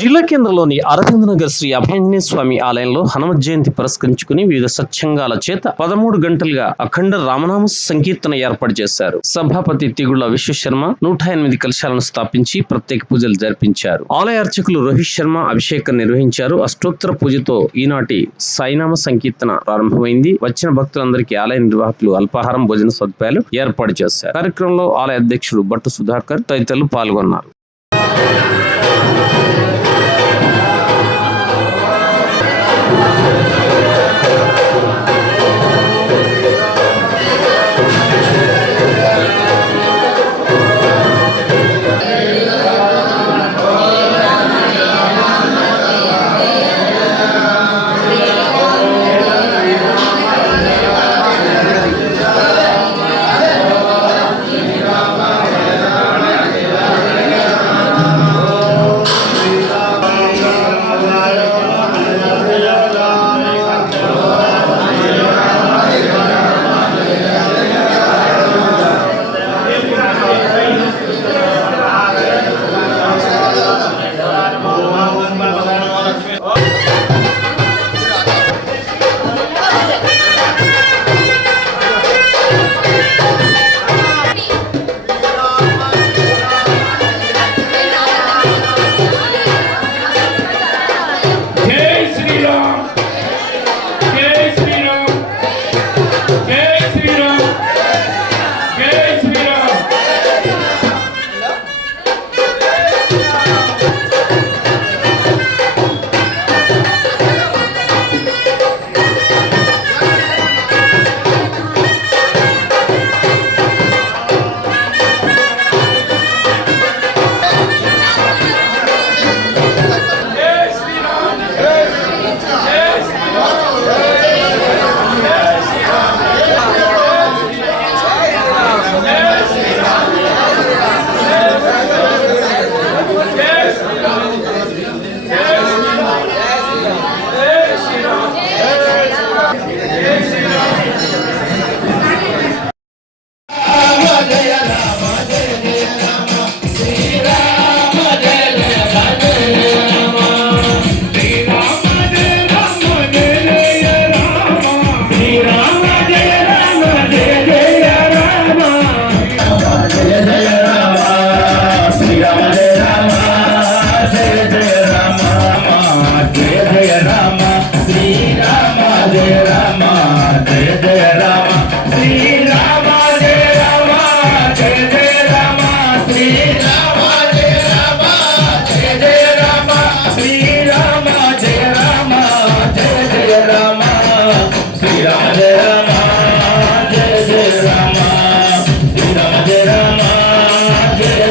జిల్లా కేంద్రంలోని అరవింద్ నగర్ శ్రీ అభయాంజనేయ స్వామి ఆలయంలో హనుమ జయంతి పురస్కరించుకుని వివిధ సత్సంగాల చేత పదమూడు గంటలుగా అఖండ రామనామ సంకీర్తన ఏర్పాటు చేశారు. సభాపతి తిగుళ్ళ విశ్వశర్మ నూట ఎనిమిది కలశాలను స్థాపించి ప్రత్యేక పూజలు జరిపించారు. ఆలయ అర్చకులు రోహిత్ శర్మ అభిషేకం నిర్వహించారు. అష్టోత్తర పూజతో ఈనాటి సాయినామ సంకీర్తన ప్రారంభమైంది. వచ్చిన భక్తులందరికీ ఆలయ నిర్వాహకులు అల్పాహారం భోజన సదుపాయాలు ఏర్పాటు చేశారు. కార్యక్రమంలో ఆలయ అధ్యక్షుడు భట్టు సుధాకర్ తదితరులు పాల్గొన్నారు.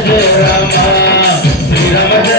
జయ రామ శ్రీరామ జయ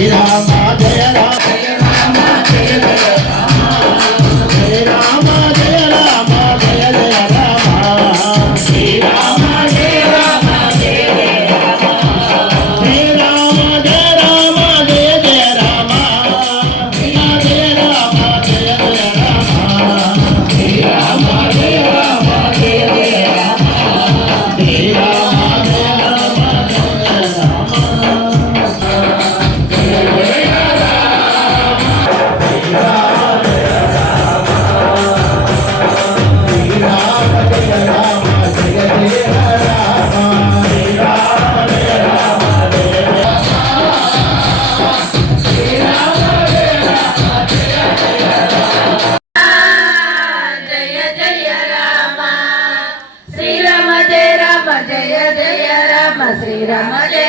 జయ